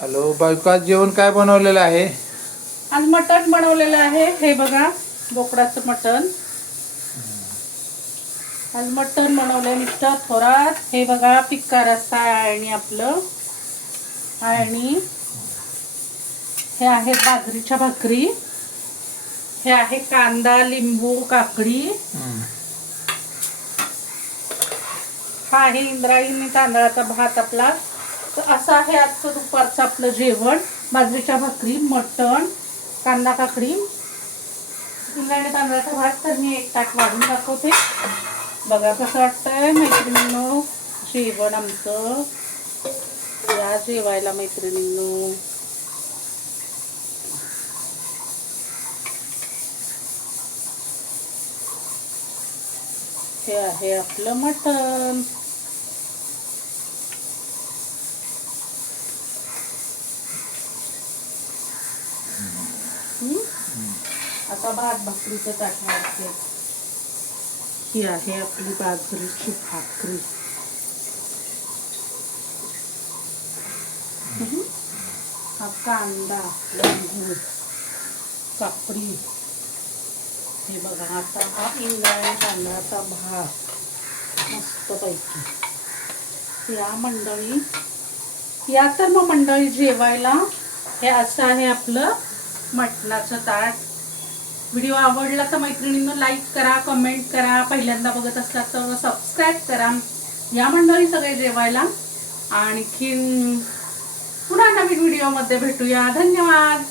Hello बायको, आज जेवण काय बनवलेलं आहे? आज मटण बनवलेलं आहे. हे बघा, बोकडाचं मटण. आज मटण बनवलंय नुसतं थोरात. हे बघा, पिक्का रस्सा आहे आणि आपलं आणि हे आहे बाजरीच्या भाकरी. हे आहे कांदा, लिंबू, काकडी. हा आहे इंद्रायणी तांदळाचा भात आपला. तर असं आहे आजचं दुपारचं आपलं जेवण. बाजरीच्या भाकरी, मटण, कांदा, काकडी, इंद्रायणी तांदळाचा भात. तर मी एक ताट वाढून दाखवते. बघा कसं वाटतंय मैत्रिणींनो जेवण आमचं. या जेवायला मैत्रिणींनो. हे आहे आपलं मटण. आता भात भाकरीचं ताट वाढते. ही आहे आपली बाजरीची भाकरी. हा कांदा, लिंबू, काकडी. हे बघा, आता हा इंद्रायणी तांदळाचा भात मस्त पैकी. या तर मग मंडळी जेवायला. हे असं आहे आपलं मटणाचं ताट. व्हिडिओ आवडला तर मैत्रिणींनो लाईक करा, कमेंट करा. पहिल्यांदा बघत असला तर सबस्क्राईब करा. या मंडळी सगळे जेवायला. आणखीन पुन्हा नवीन व्हिडिओमध्ये भेटूया. धन्यवाद.